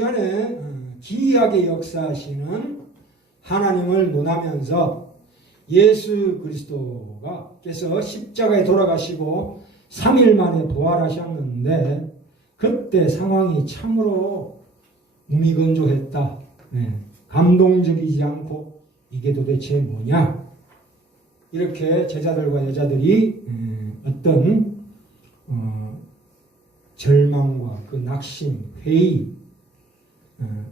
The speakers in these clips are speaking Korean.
시간에 기이하게 역사하시는 하나님을 논하면서 예수 그리스도께서 십자가에 돌아가시고 3일 만에 부활하셨는데 그때 상황이 참으로 무미건조했다. 감동적이지 않고 이게 도대체 뭐냐? 이렇게 제자들과 여자들이 어떤 절망과 그 낙심, 회의,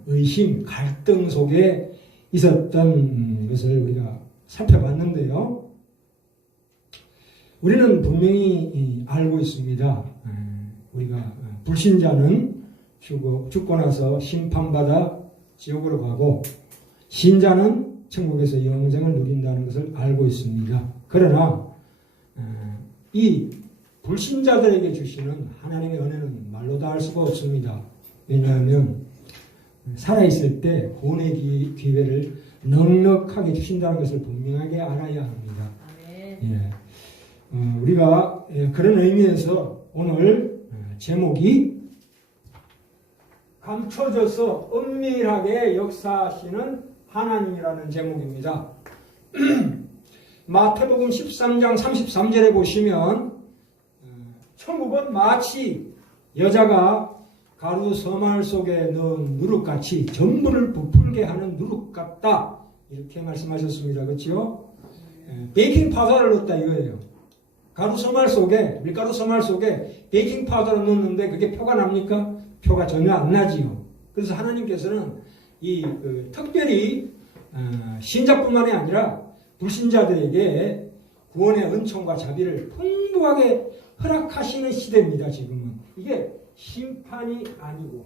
의심, 갈등 속에 있었던 것을 우리가 살펴봤는데요. 우리는 분명히 알고 있습니다. 우리가 불신자는 죽고 나서 심판받아 지옥으로 가고 신자는 천국에서 영생을 누린다는 것을 알고 있습니다. 그러나 이 불신자들에게 주시는 하나님의 은혜는 말로 다 할 수가 없습니다. 왜냐하면 살아있을 때 구원의 기회를 넉넉하게 주신다는 것을 분명하게 알아야 합니다. 예. 우리가 그런 의미에서 오늘 제목이 감춰져서 은밀하게 역사하시는 하나님이라는 제목입니다. 마태복음 13장 33절에 보시면 천국은 마치 여자가 가루 서말 속에 넣은 누룩같이 전부를 부풀게 하는 누룩 같다. 이렇게 말씀하셨습니다. 그렇죠? 베이킹 파우더를 넣었다 이거예요. 가루 서말 속에, 밀가루 서말 속에 베이킹 파우더를 넣었는데 그게 표가 납니까? 표가 전혀 안 나지요. 그래서 하나님께서는 특별히 신자뿐만이 아니라 불신자들에게 구원의 은총과 자비를 풍부하게 허락하시는 시대입니다. 지금은. 이게 심판이 아니고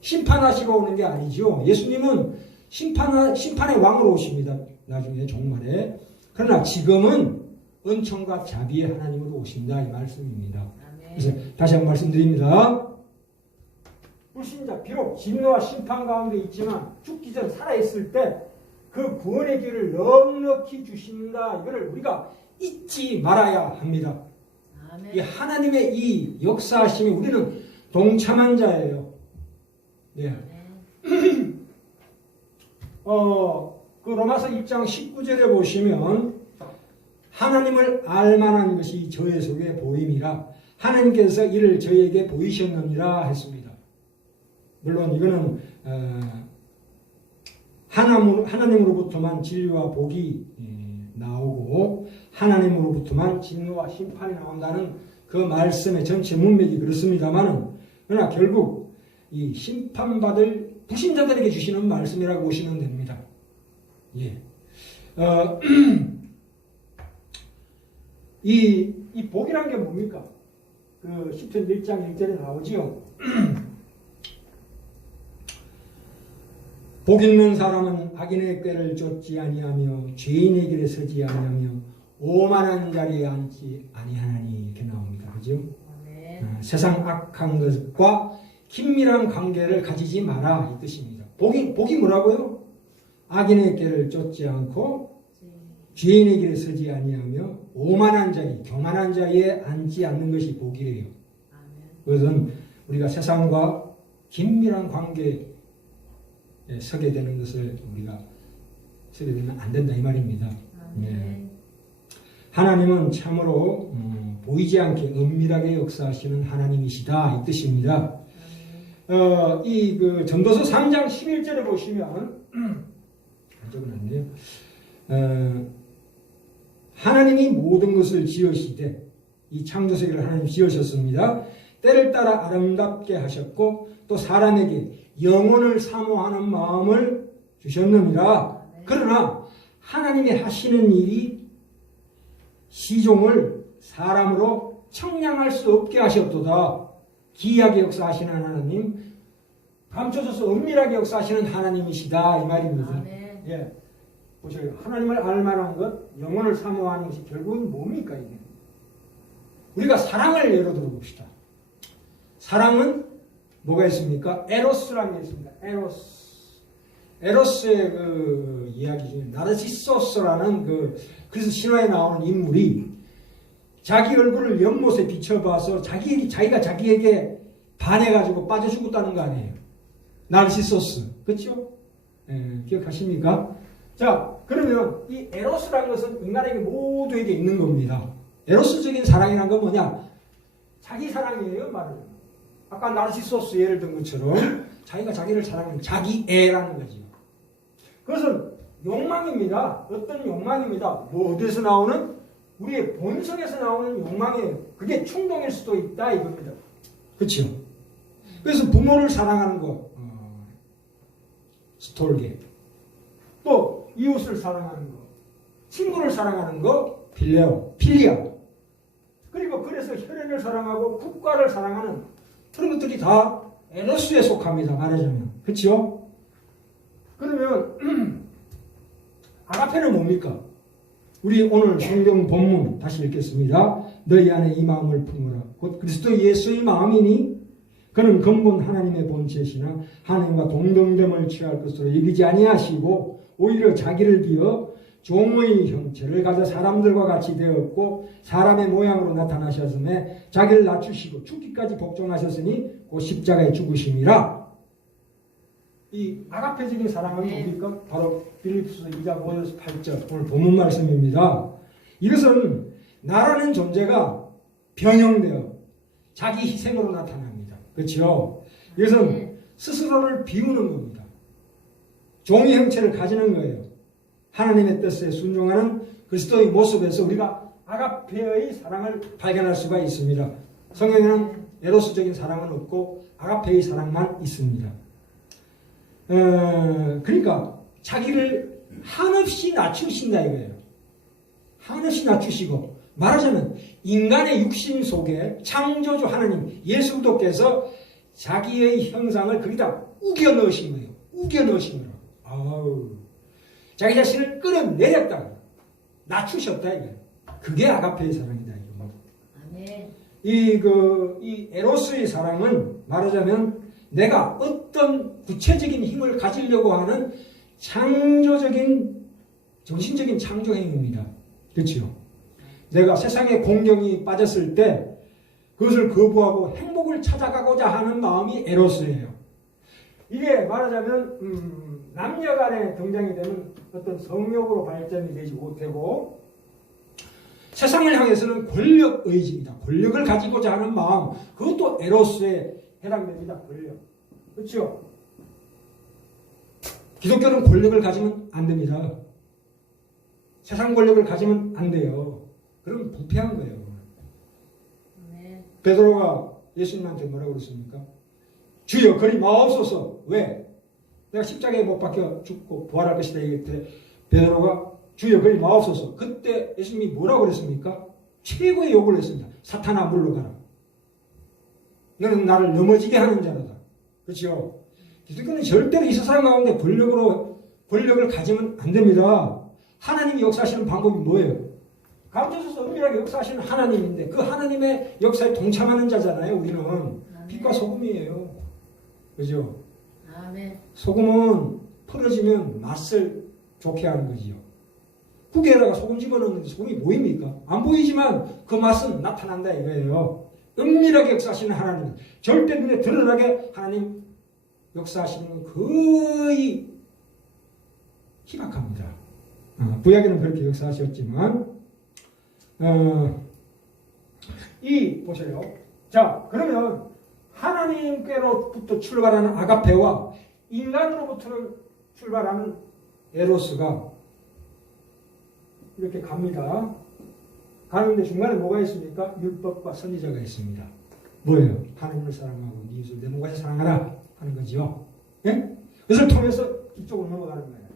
심판하시러 오는 게 아니죠. 예수님은 심판의 왕으로 오십니다. 나중에 종말에. 그러나 지금은 은총과 자비의 하나님으로 오신다 이 말씀입니다. 그래서 다시 한번 말씀드립니다. 불신자 비록 진노와 심판 가운데 있지만 죽기 전 살아있을 때 그 구원의 길을 넉넉히 주신다. 이거를 우리가 잊지 말아야 합니다. 이 하나님의 이 역사하심에 우리는 동참한 자예요. 네. 그 로마서 1장 19절에 보시면 하나님을 알만한 것이 저의 속에 보임이라 하나님께서 이를 저에게 보이셨느니라 했습니다. 물론 이거는 하나님으로부터만 진리와 복이 나오고 하나님으로부터만 진노와 심판이 나온다는 그 말씀의 전체 문맥이 그렇습니다만은 그러나 결국 이 심판받을 불신자들에게 주시는 말씀이라고 보시면 됩니다. 예. 이 복이란 게 뭡니까? 그 시편 1장 1절에 나오지요. 복 있는 사람은 악인의 꾀를 쫓지 아니하며 죄인의 길에 서지 아니하며 오만한 자리에 앉지 아니하나니 이렇게 나옵니다. 그죠? 세상 악한 것과 긴밀한 관계를 가지지 마라 이 뜻입니다. 복이 뭐라고요? 악인의 꾀를 쫓지 않고 죄인의 길에 서지 아니하며 오만한 자리, 교만한 자리에 앉지 않는 것이 복이래요. 그것은 우리가 세상과 긴밀한 관계에 서게 되는 것을 우리가 서게 되면 안 된다 이 말입니다. 네. 하나님은 참으로 보이지 않게 은밀하게 역사하시는 하나님이시다 이 뜻입니다. 이 전도서 3장 11절에 보시면 적은 않네요. 하나님이 모든 것을 지으시되 이 창조세계를 하나님 지으셨습니다. 때를 따라 아름답게 하셨고 또 사람에게 영혼을 사모하는 마음을 주셨느니라. 그러나 하나님이 하시는 일이 시종을 사람으로 청량할 수 없게 하셨도다. 기이하게 역사하시는 하나님, 감춰져서 은밀하게 역사하시는 하나님이시다 이 말입니다. 예, 보세요. 하나님을 알만한 것, 영혼을 사모하는 것이 결국은 뭡니까 이게? 우리가 사랑을 예로 들어봅시다. 사랑은 뭐가 있습니까? 에로스라는 게 있습니다. 에로스의 그 이야기 중에 나르시소스라는 그래서 신화에 나오는 인물이 자기 얼굴을 연못에 비춰봐서 자기가 자기에게 반해가지고 빠져 죽었다는 거 아니에요. 나르시소스. 그렇죠? 기억하십니까? 자, 그러면 이 에로스라는 것은 인간에게 모두에게 있는 겁니다. 에로스적인 사랑이란 건 뭐냐? 자기 사랑이에요, 말은. 아까 나르시소스 예를 든 것처럼 자기가 자기를 사랑하는 자기애라는 거죠. 그것은 욕망입니다. 어떤 욕망입니다. 뭐 어디서 나오는? 우리의 본성에서 나오는 욕망이에요. 그게 충동일 수도 있다 이겁니다. 그렇죠? 그래서 부모를 사랑하는 거, 스톨게. 또 이웃을 사랑하는 거, 친구를 사랑하는 거, 필리아. 그리고 그래서 혈연을 사랑하고 국가를 사랑하는 그런 것들이 다 에로스에 속합니다. 말하자면. 그렇죠? 그러면 아가페는 뭡니까? 우리 오늘 성경 본문 다시 읽겠습니다. 너희 안에 이 마음을 품으라. 곧 그리스도 예수의 마음이니 그는 근본 하나님의 본체시나 하나님과 동등됨을 취할 것으로 여기지 아니하시고 오히려 자기를 비어 종의 형체를 가져 사람들과 같이 되었고 사람의 모양으로 나타나셨음에 자기를 낮추시고 죽기까지 복종하셨으니 곧 십자가에 죽으심이라. 이 아가페적인 사랑은 뭡니까? 바로 빌립보서 2장 5에서 8절 오늘 본문 말씀입니다. 이것은 나라는 존재가 변형되어 자기 희생으로 나타납니다. 그렇죠? 이것은 스스로를 비우는 겁니다. 종의 형체를 가지는 거예요. 하나님의 뜻에 순종하는 그리스도의 모습에서 우리가 아가페의 사랑을 발견할 수가 있습니다. 성경에는 에로스적인 사랑은 없고 아가페의 사랑만 있습니다. 그러니까 자기를 한없이 낮추신다 이거예요. 한없이 낮추시고 말하자면 인간의 육신 속에 창조주 하나님 예수 그리스도께서 자기의 형상을 거기다 우겨 넣으신 거예요. 우겨 넣으신 거예요. 자기 자신을 끌어내렸다. 낮추셨다 이거예요. 그게 아가페의 사랑이다 이거. 이 에로스의 사랑은 말하자면 내가 어떤 구체적인 힘을 가지려고 하는 창조적인 정신적인 창조 행위입니다. 그렇죠? 내가 세상의 공경이 빠졌을 때 그것을 거부하고 행복을 찾아가고자 하는 마음이 에로스예요. 이게 말하자면 남녀 간에 등장이 되는 어떤 성욕으로 발전이 되지 못하고 세상을 향해서는 권력 의지입니다. 권력을 가지고자 하는 마음, 그것도 에로스에 해당됩니다. 권력. 그렇죠? 기독교는 권력을 가지면 안 됩니다. 세상 권력을 가지면 안 돼요. 그럼 부패한 거예요. 네. 베드로가 예수님한테 뭐라고 그랬습니까? 주여 그리 마옵소서. 왜? 내가 십자가에 못 박혀 죽고 부활할 것이다. 이럴 때 베드로가 주여 그리 마옵소서. 그때 예수님이 뭐라고 그랬습니까? 최고의 요구를 했습니다. 사탄아 물러가라. 너는 나를 넘어지게 하는 자로다. 그렇죠? 기독교는 절대로 이 세상 가운데 권력을 가지면 안 됩니다. 하나님이 역사하시는 방법이 뭐예요? 가운데서 은밀하게 역사하시는 하나님인데 그 하나님의 역사에 동참하는 자잖아요. 우리는 아멘. 빛과 소금이에요. 그죠? 아멘. 소금은 풀어지면 맛을 좋게 하는 거지요. 국에다가 소금 집어넣는데 소금이 보입니까? 안 보이지만 그 맛은 나타난다 이거예요. 은밀하게 역사하시는 하나님, 절대 눈에 드러나게 하나님 역사하시는 건 거의 희박합니다. 구약에는 그렇게 역사하셨지만 보세요. 자, 그러면 하나님께로부터 출발하는 아가페와 인간으로부터 출발하는 에로스가 이렇게 갑니다. 가는데 중간에 뭐가 있습니까? 율법과 선지자가 있습니다. 뭐예요? 하나님을 사랑하고 네 이웃을 내 몸같이 사랑하라 하는 거죠. 예? 그것을 통해서 이쪽으로 넘어가는 거예요.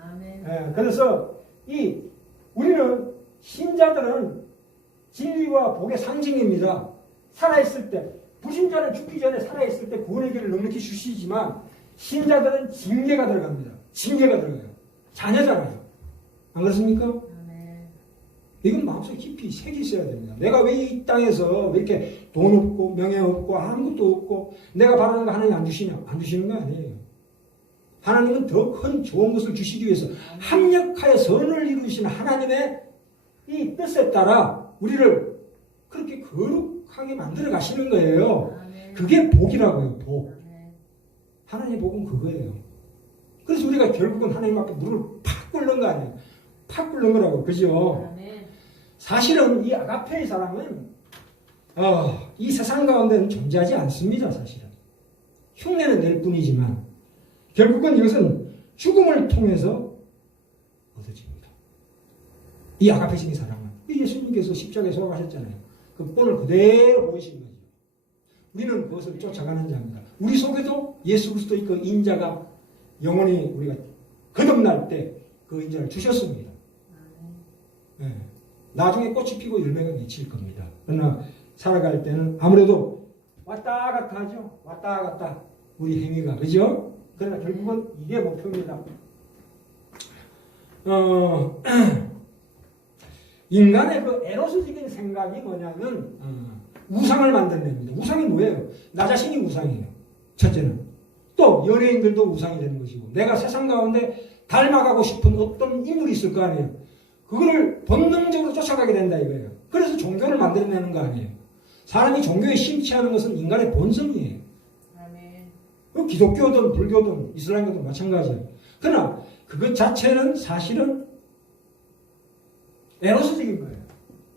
아멘. 예, 그래서 우리는 신자들은 진리와 복의 상징입니다. 살아있을 때, 불신자는 죽기 전에 살아있을 때 구원의 길을 넉넉히 주시지만 신자들은 징계가 들어갑니다. 징계가 들어가요. 자녀잖아요. 안 그렇습니까? 이건 마음속에 깊이 새겨 있어야 됩니다. 내가 왜 이 땅에서 왜 이렇게 돈 없고 명예 없고 아무것도 없고 내가 바라는 거 하나님 안 주시냐? 안 주시는 거 아니에요. 하나님은 더 큰 좋은 것을 주시기 위해서 합력하여 선을 이루시는 하나님의 이 뜻에 따라 우리를 그렇게 거룩하게 만들어 가시는 거예요. 그게 복이라고요. 복. 하나님의 복은 그거예요. 그래서 우리가 결국은 하나님 앞에 무릎을 팍 꿇는 거 아니에요. 팍 꿇는 거라고. 그죠? 사실은 이 아가페의 사랑은 이 세상 가운데는 존재하지 않습니다. 사실은. 흉내는 낼 뿐이지만 결국은 이것은 죽음을 통해서 얻어집니다. 이 아가페적인 사랑은 예수님께서 십자가에 소각하셨잖아요. 그 본을 그대로 보이신 거죠. 우리는 그것을 쫓아가는 자입니다. 우리 속에도 예수 그리스도의 그 인자가 영원히 우리가 거듭날 때 그 인자를 주셨습니다. 네. 나중에 꽃이 피고 열매가 맺힐 겁니다. 그러나 살아갈 때는 아무래도 왔다 갔다 하죠. 왔다 갔다 우리 행위가. 그죠? 그러나 결국은 이게 목표입니다. 인간의 그 에로스적인 생각이 뭐냐면 우상을 만들어냅니다. 우상이 뭐예요? 나 자신이 우상이에요. 첫째는. 또 연예인들도 우상이 되는 것이고 내가 세상 가운데 닮아가고 싶은 어떤 인물이 있을 거 아니에요. 그거를 본능적으로 쫓아가게 된다 이거예요. 그래서 종교를 만들어내는 거 아니에요. 사람이 종교에 심취하는 것은 인간의 본성이에요. 그 기독교든 불교든 이슬람교든 마찬가지예요. 그러나 그것 자체는 사실은 에로스적인 거예요.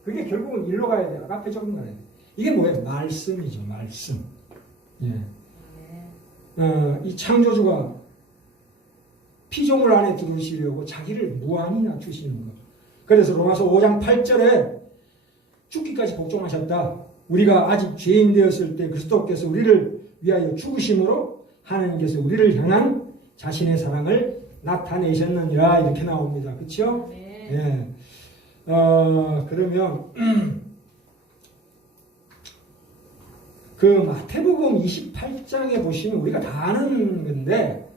그게 결국은 일로 가야 돼요. 아가페적으로 가야 돼요. 이게 뭐예요? 말씀이죠. 말씀. 예. 이 창조주가 피조물 안에 들으시려고 자기를 무한히 낮추시는 것. 그래서 로마서 5장 8절에 죽기까지 복종하셨다. 우리가 아직 죄인 되었을 때 그리스도께서 우리를 위하여 죽으심으로 하나님께서 우리를 향한 자신의 사랑을 나타내셨느니라 이렇게 나옵니다. 그렇죠? 네. 예. 그러면 그 마태복음 28장에 보시면 우리가 다 아는 건데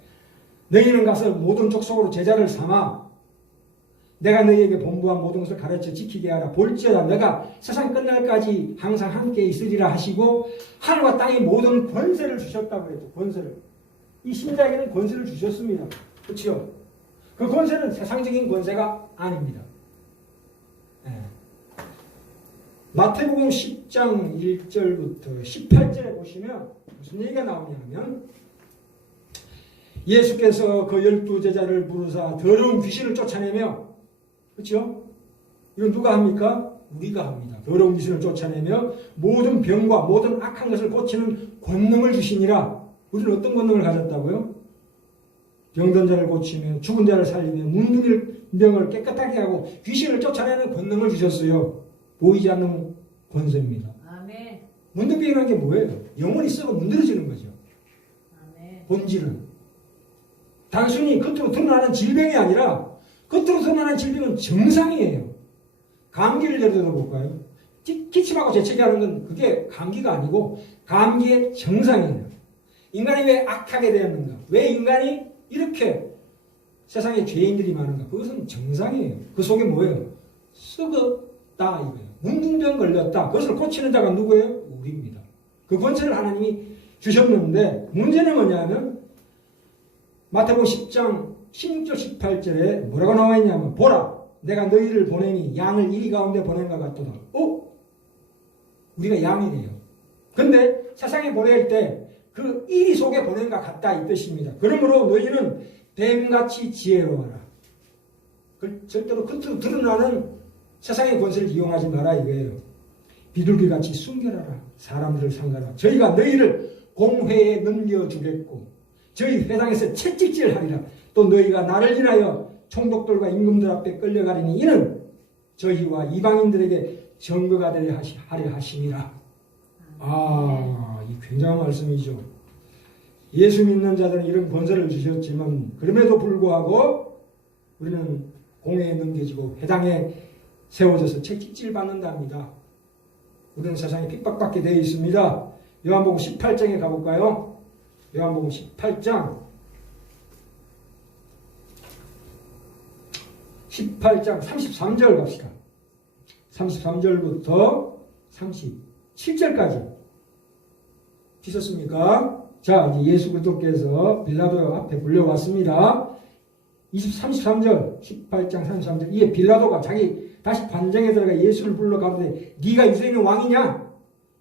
너희는 가서 모든 족속으로 제자를 삼아 내가 너희에게 본부한 모든 것을 가르쳐 지키게 하라. 볼지어다 내가 세상 끝날까지 항상 함께 있으리라 하시고 하늘과 땅의 모든 권세를 주셨다고 했죠. 권세를. 이 신자에게는 권세를 주셨습니다. 그렇죠? 그 권세는 세상적인 권세가 아닙니다. 네. 마태복음 10장 1절부터 18절에 보시면 무슨 얘기가 나오냐면 예수께서 그 12제자를 부르사 더러운 귀신을 쫓아내며 그렇죠? 이건 누가 합니까? 우리가 합니다. 더러운 귀신을 쫓아내며 모든 병과 모든 악한 것을 고치는 권능을 주시니라. 우리는 어떤 권능을 가졌다고요? 병든 자를 고치며 죽은 자를 살리며 문둥이를 병을 깨끗하게 하고 귀신을 쫓아내는 권능을 주셨어요. 보이지 않는 권세입니다. 아멘. 문둥병이라는 게 뭐예요? 영혼이 썩어 문드러지는 거죠. 아멘. 본질은. 단순히 겉으로 드러나는 질병이 아니라 겉으로 드러나는 질병은 정상이에요. 감기를 예를 들어 볼까요? 기침하고 재채기하는 건 그게 감기가 아니고 감기의 정상이에요. 인간이 왜 악하게 되었는가? 왜 인간이 이렇게 세상에 죄인들이 많은가? 그것은 정상이에요. 그 속에 뭐예요? 썩었다 이거예요. 문둥병 걸렸다. 그것을 고치는 자가 누구예요? 우리입니다. 그 권세를 하나님이 주셨는데 문제는 뭐냐면 마태복음 10장 16절 18절에 뭐라고 나와 있냐면 보라 내가 너희를 보내니 양을 이리 가운데 보낸 것 같도다. 우리가 양이래요. 근데 세상에 보낼 때 그 이리 속에 보낸 것 같다 이 뜻입니다. 그러므로 너희는 뱀같이 지혜로워라. 절대로 겉으로 드러나는 세상의 권세를 이용하지 마라 이거예요. 비둘기같이 순결하라. 사람들을 상가라. 저희가 너희를 공회에 넘겨주겠고 저희 회당에서 채찍질하리라. 또 너희가 나를 인하여 총독들과 임금들 앞에 끌려가리니 이는 저희와 이방인들에게 증거가 되려 하려 하심이라. 이 굉장한 말씀이죠. 예수 믿는 자들은 이런 권세를 주셨지만 그럼에도 불구하고 우리는 공회에 넘겨지고 회당에 세워져서 채찍질 받는답니다. 우리는 세상에 핍박받게 되어 있습니다. 요한복음 18장에 가볼까요? 요한복음 18장 33절 갑시다. 33절부터 37절까지 피셨습니까? 자, 이제 예수 그리스도께서 빌라도 앞에 불려왔습니다. 33절, 18장 33절. 이에 빌라도가 자기 다시 관정에 들어가 예수를 불러 가로되 네가 유대인의 왕이냐?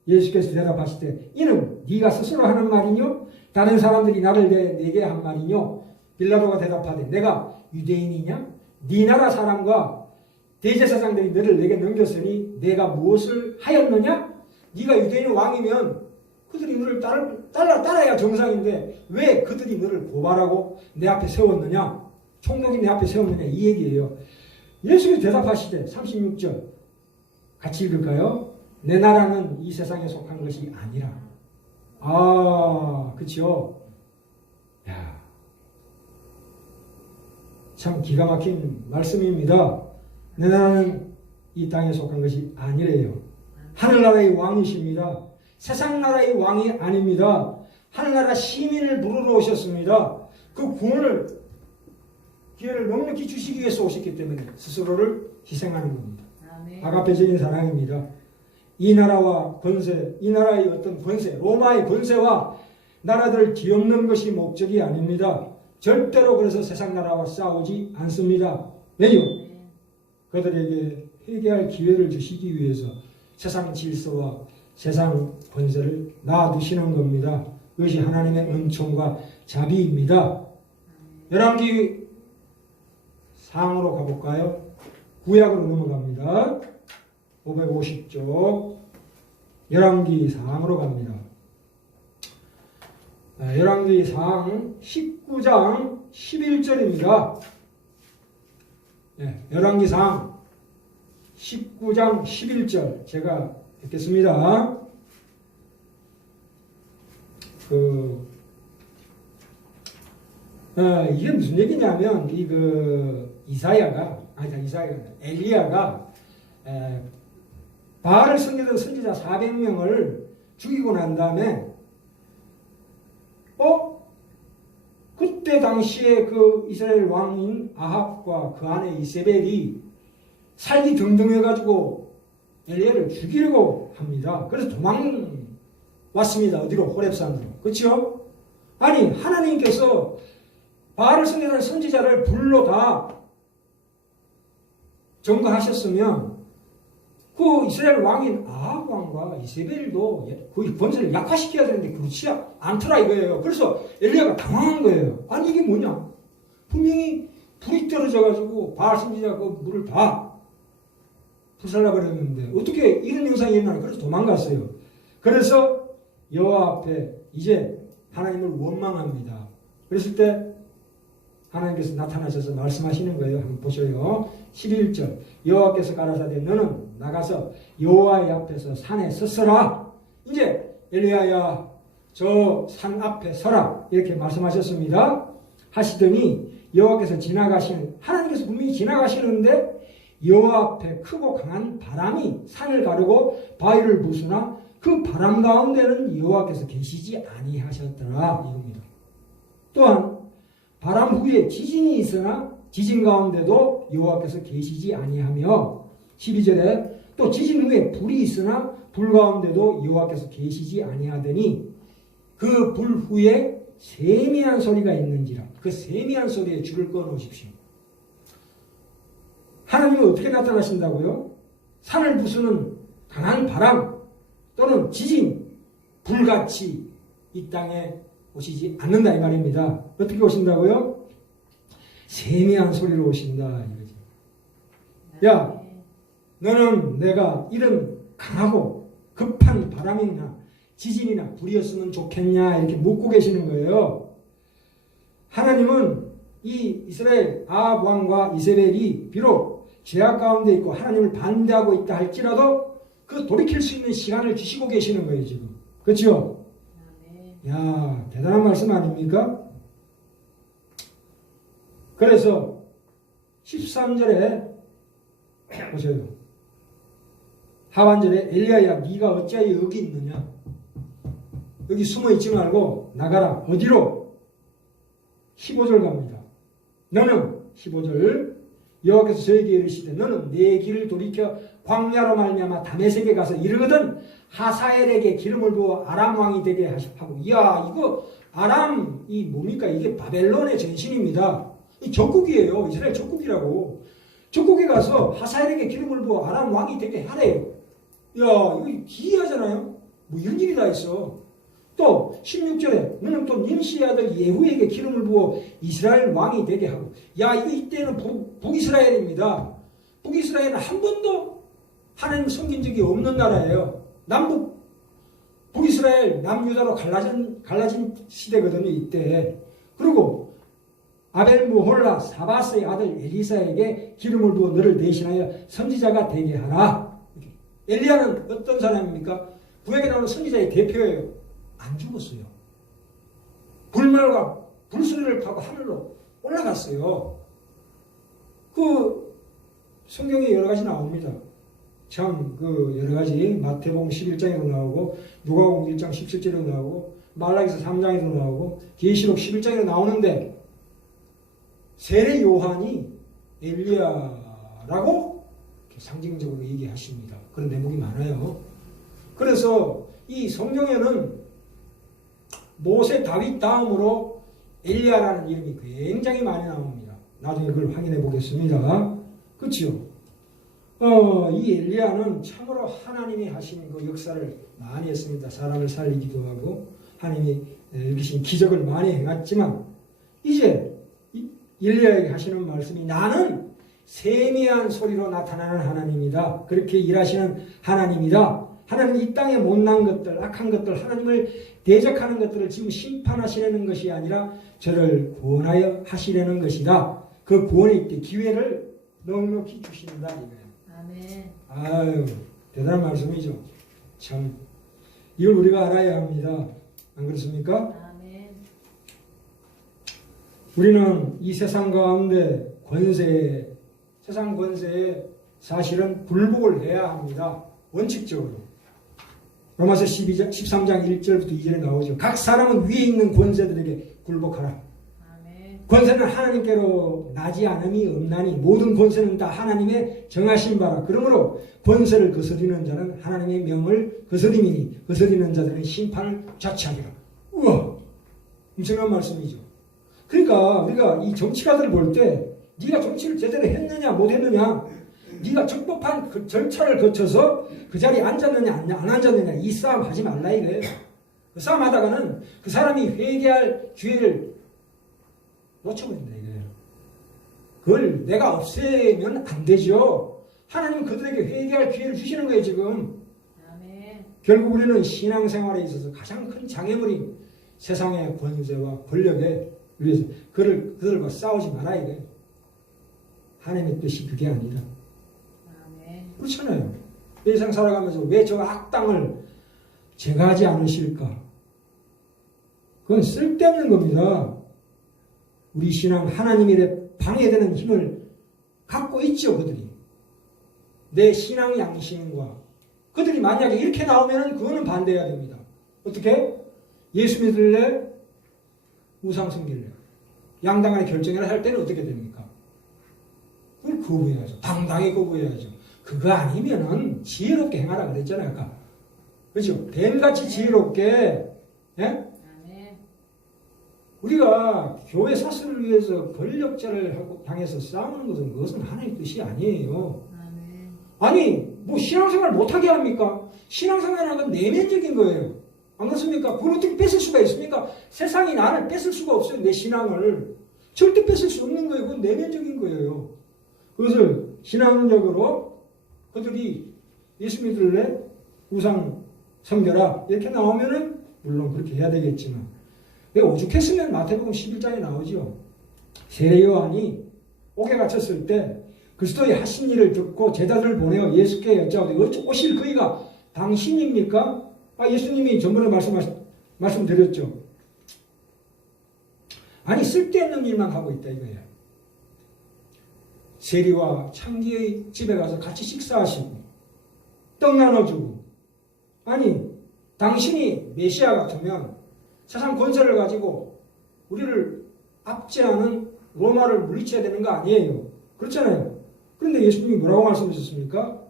예수께서 대답하실 때 이는 네가 스스로 하는 말이뇨? 다른 사람들이 나를 내게 한 말이뇨? 빌라도가 대답하되 내가 유대인이냐? 네 나라 사람과 대제사장들이 너를 내게 넘겼으니 내가 무엇을 하였느냐? 네가 유대인 왕이면 그들이 너를 따라야 정상인데 왜 그들이 너를 고발하고 내 앞에 세웠느냐? 총독이 내 앞에 세웠느냐? 이 얘기예요. 예수께서 대답하시되 36절 같이 읽을까요? 내 나라는 이 세상에 속한 것이 아니라. 그쵸? 야, 참 기가 막힌 말씀입니다. 내 나라는 이 땅에 속한 것이 아니래요. 하늘나라의 왕이십니다. 세상 나라의 왕이 아닙니다. 하늘나라 시민을 부르러 오셨습니다. 그 구원을 기회를 넉넉히 주시기 위해서 오셨기 때문에 스스로를 희생하는 겁니다. 아가페적인 사랑입니다. 이 나라와 권세, 이 나라의 어떤 권세, 로마의 권세와 나라들을 뒤엎는 것이 목적이 아닙니다. 절대로 그래서 세상 나라와 싸우지 않습니다. 왜요? 그들에게 회개할 기회를 주시기 위해서 세상 질서와 세상 권세를 놔두시는 겁니다. 그것이 하나님의 은총과 자비입니다. 열왕기 상으로 가볼까요? 구약으로 넘어갑니다. 550쪽 열왕기 상으로 갑니다. 열왕기 상 19장 11절입니다. 열왕기 상 19장 11절 제가 읽겠습니다. 이게 무슨 얘기냐면 엘리야가 바알을 섬기던 선지자 400명을 죽이고 난 다음에 그때 당시에 그 이스라엘 왕인 아합과 그 아내 이세벨이 살기 등등해가지고 엘리야를 죽이려고 합니다. 그래서 도망왔습니다. 어디로? 호렙산으로. 그렇죠? 아니 하나님께서 바알을 섬기던 선지자를 불러다 점거하셨으면 그 이스라엘 왕인 아합 왕과 이세벨도 그 권세를 약화시켜야 되는데 그렇지 않더라 이거예요. 그래서 엘리야가 당황한 거예요. 아니 이게 뭐냐? 분명히 불이 떨어져가지고 바알 선지자 그 물을 다 불살라버렸는데 어떻게 이런 현상이 일어나나? 그래서 도망갔어요. 그래서 여호와 앞에 이제 하나님을 원망합니다. 그랬을 때 하나님께서 나타나셔서 말씀하시는 거예요. 한번 보셔요. 11절 여호와께서 가라사대 너는 나가서 여호와의 앞에서 산에 섰어라. 이제 엘리야야 저 산 앞에 서라 이렇게 말씀하셨습니다. 하시더니 여호와께서 하나님께서 분명히 지나가시는데 여호와 앞에 크고 강한 바람이 산을 가르고 바위를 부수나 그 바람 가운데는 여호와께서 계시지 아니하셨더라 이겁니다. 또한 바람 후에 지진이 있으나 지진 가운데도 여호와께서 계시지 아니하며 12절에 또 지진 후에 불이 있으나 불 가운데도 여호와께서 계시지 아니하더니 그 불 후에 세미한 소리가 있는지라 그 세미한 소리에 줄을 꺼 놓으십시오. 하나님은 어떻게 나타나신다고요? 산을 부수는 강한 바람 또는 지진, 불같이 이 땅에 오시지 않는다 이 말입니다. 어떻게 오신다고요? 세미한 소리로 오신다 이거죠. 야, 너는 내가 이런 강하고 급한 바람이나 지진이나 불이었으면 좋겠냐 이렇게 묻고 계시는 거예요. 하나님은 이 이스라엘 아합 왕과 이세벨이 비록 죄악 가운데 있고 하나님을 반대하고 있다 할지라도 그 돌이킬 수 있는 시간을 주시고 계시는 거예요 지금. 그렇죠? 야, 대단한 말씀 아닙니까? 그래서 13절에 보세요. 하반절에 엘리야야 네가 어찌하여 여기 있느냐? 여기 숨어 있지 말고 나가라. 어디로? 15절 갑니다. 너는 15절 여호와께서 저에게 이르시되 너는 내 길을 돌이켜 광야로 말미암아 다메섹에 가서 이르거든 하사엘에게 기름을 부어 아람 왕이 되게 하고. 이야 이거 아람이 뭡니까? 이게 바벨론의 전신입니다. 이 적국이에요. 이스라엘 적국이라고. 적국에 가서 하사엘에게 기름을 부어 아람 왕이 되게 하래요. 이야 이거 기이하잖아요. 뭐 이런 일이 다 있어. 또 16절에 너는 또 님시의 아들 예후에게 기름을 부어 이스라엘 왕이 되게 하고, 야, 이거 이때는 북이스라엘입니다. 북이스라엘은 한 번도 하나님 섬긴 적이 없는 나라예요. 북이스라엘 남유다로 갈라진 시대거든요, 이때. 그리고 아벨무홀라 사바스의 아들 엘리사에게 기름을 부어 너를 대신하여 선지자가 되게 하라. 엘리야는 어떤 사람입니까? 구약에 나오는 선지자의 대표예요. 안 죽었어요. 불말과 불소리를 타고 하늘로 올라갔어요. 그 성경에 여러 가지 나옵니다. 참 그 여러 가지 마태복음 11장에도 나오고 누가복음 1장 17절에도 나오고 말라기서 3장에도 나오고 계시록 11장에도 나오는데 세례 요한이 엘리야라고 상징적으로 얘기하십니다. 그런 대목이 많아요. 그래서 이 성경에는 모세 다윗 다음으로 엘리야라는 이름이 굉장히 많이 나옵니다. 나중에 그걸 확인해 보겠습니다. 그렇죠? 이 엘리야는 참으로 하나님이 하신 그 역사를 많이 했습니다. 사람을 살리기도 하고 하나님이 일으키신 기적을 많이 행했지만 이제 엘리야에게 하시는 말씀이 나는 세미한 소리로 나타나는 하나님이다. 그렇게 일하시는 하나님이다. 하나님은 이 땅에 못난 것들, 악한 것들, 하나님을 대적하는 것들을 지금 심판하시려는 것이 아니라 저를 구원하여 하시려는 것이다. 그 구원의 때 기회를 넉넉히 주신다. 이거예요. 아멘. 아유, 대단한 말씀이죠. 참, 이걸 우리가 알아야 합니다. 안 그렇습니까? 아멘. 우리는 이 세상 가운데 세상 권세에 사실은 굴복을 해야 합니다. 원칙적으로. 로마서 13장 1절부터 2절에 나오죠. 각 사람은 위에 있는 권세들에게 굴복하라. 아멘. 권세는 하나님께로 나지 않음이 없나니 모든 권세는 다 하나님의 정하신 바라. 그러므로 권세를 거스리는 자는 하나님의 명을 거스림이니 거스리는 자들은 심판을 자취하리라. 우와! 엄청난 말씀이죠. 그러니까 우리가 이 정치가들을 볼 때 네가 정치를 제대로 했느냐 못했느냐, 네가 적법한 그 절차를 거쳐서 그 자리에 앉았느냐 안 앉았느냐, 이 싸움 하지 말라 이거예요. 그 싸움 하다가는 그 사람이 회개할 기회를 놓쳐버린다 이거예요. 그걸 내가 없애면 안 되죠. 하나님은 그들에게 회개할 기회를 주시는 거예요 지금. 아멘. 결국 우리는 신앙생활에 있어서 가장 큰 장애물인 세상의 권세와 권력에 위해서 그들과 싸우지 마라 이거예요. 하나님의 뜻이 그게 아니라. 아멘. 그렇잖아요. 이 세상 살아가면서 왜 저 악당을 제거하지 않으실까? 그건 쓸데없는 겁니다. 우리 신앙 하나님에 방해되는 힘을 갖고 있죠 그들이. 내 신앙 양심과 그들이 만약에 이렇게 나오면 그거는 반대해야 됩니다. 어떻게? 예수 믿을래? 우상 섬길래? 양당간의 결정을 할 때는 어떻게 됩니까? 그걸 거부해야죠. 당당히 거부해야죠. 그거 아니면은 지혜롭게 행하라 그랬잖아요 아까. 그렇죠? 뱀같이 지혜롭게. 예? 아멘. 우리가 교회 사슬을 위해서 권력자를 향해서 싸우는 것은 그것은 하나님의 뜻이 아니에요. 아멘. 아니 뭐 신앙생활 못하게 합니까? 신앙생활이라는 건 내면적인 거예요. 안 그렇습니까? 그걸 어떻게 뺏을 수가 있습니까? 세상이 나를 뺏을 수가 없어요. 내 신앙을. 절대 뺏을 수 없는 거예요. 그건 내면적인 거예요. 그것을 신앙적으로 그들이 예수 믿을래? 우상 섬겨라. 이렇게 나오면은 물론 그렇게 해야 되겠지만 왜 오죽했으면 마태복음 11장에 나오죠. 세례 요한이 옥에 갇혔을 때 그리스도의 하신 일을 듣고 제자들을 보내어 예수께 여짜오되 오실 그이가 당신입니까? 예수님이 전번에 말씀드렸죠. 아니 쓸데없는 일만 하고 있다 이거예요. 세리와 창기의 집에 가서 같이 식사하시고 떡 나눠주고, 아니 당신이 메시아 같으면 세상 권세를 가지고 우리를 압제하는 로마를 물리쳐야 되는 거 아니에요. 그렇잖아요. 그런데 예수님이 뭐라고 말씀하셨습니까?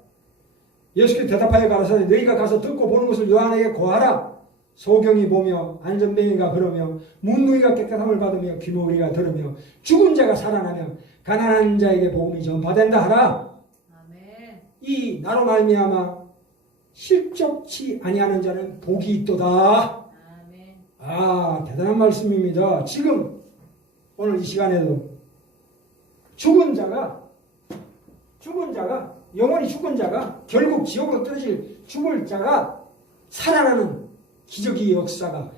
예수께서 대답하여 가라사대 너희가 가서 듣고 보는 것을 요한에게 고하라. 소경이 보며 안전뱅이가 걸으며 문둥이가 깨끗함을 받으며 귀머거리가 들으며 죽은 자가 살아나며 가난한 자에게 복음이 전파된다 하라. 아멘. 이 나로 말미암아 실족치 아니하는 자는 복이 있도다. 아멘. 아, 대단한 말씀입니다. 지금 오늘 이 시간에도 죽은 자가 영원히 죽은 자가 결국 지옥으로 떨어질 죽을 자가 살아나는 기적의 역사가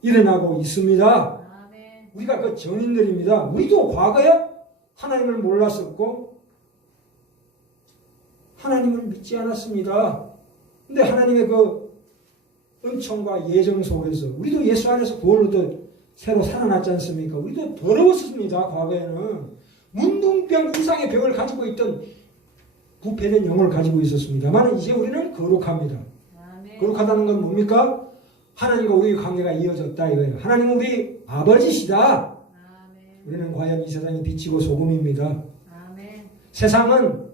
일어나고 있습니다. 아멘. 우리가 그 증인들입니다. 우리도 과거에 하나님을 몰랐었고 하나님을 믿지 않았습니다. 근데 하나님의 그 은총과 예정 속에서 우리도 예수 안에서 구원을 얻어 새로 살아났지 않습니까? 우리도 더러웠습니다. 과거에는 문둥병 이상의 병을 가지고 있던 부패된 영을 가지고 있었습니다만 이제 우리는 거룩합니다. 아멘. 거룩하다는 건 뭡니까? 하나님과 우리의 관계가 이어졌다 이거예요. 하나님은 우리 아버지시다. 아멘. 우리는 과연 이 세상의 빛이고 소금입니다. 아멘. 세상은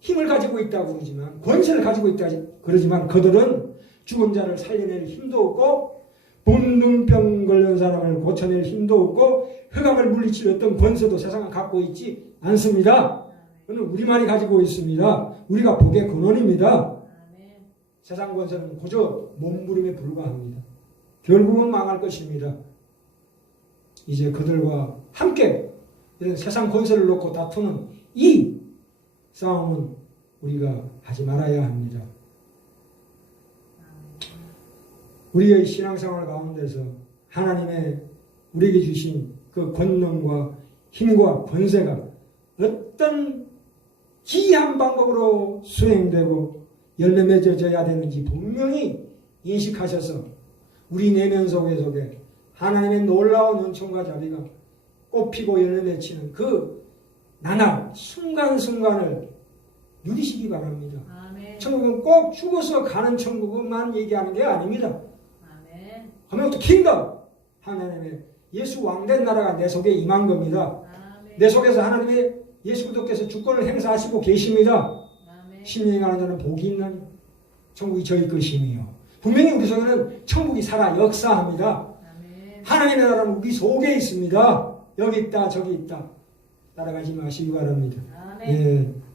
힘을 가지고 있다고 그러지만 권세를 가지고 있다 그러지만 그들은 죽은 자를 살려낼 힘도 없고 문둥병 걸린 사람을 고쳐낼 힘도 없고 흑암을 물리칠 어떤 권세도 세상은 갖고 있지 않습니다. 그는 우리만이 가지고 있습니다. 우리가 복의 근원입니다. 아멘. 세상 권세는 그저 몸부림에 불과합니다. 결국은 망할 것입니다. 이제 그들과 함께 이런 세상 권세를 놓고 다투는 이 싸움은 우리가 하지 말아야 합니다. 우리의 신앙생활 가운데서 하나님의 우리에게 주신 그 권능과 힘과 권세가 어떤 기이한 방법으로 수행되고 열매 맺어져야 되는지 분명히 인식하셔서 우리 내면 속에 하나님의 놀라운 은총과 자비가 꽃피고 열매 맺히는 그 나날 순간순간을 누리시기 바랍니다. 아멘. 천국은 꼭 죽어서 가는 천국만 얘기하는 게 아닙니다. 아멘. Coming to kingdom. 하나님의 예수 왕된 나라가 내 속에 임한 겁니다. 아멘. 내 속에서 하나님의 예수 그리스도께서 주권을 행사하시고 계십니다. 아멘. 신령하는 자는 복이 있나니 천국이 저희 것이며 분명히 우리 속에는 천국이 살아 역사합니다. 아멘. 하나님의 나라는 우리 속에 있습니다. 여기 있다 저기 있다 따라가지 마시기 바랍니다. 아멘. 예.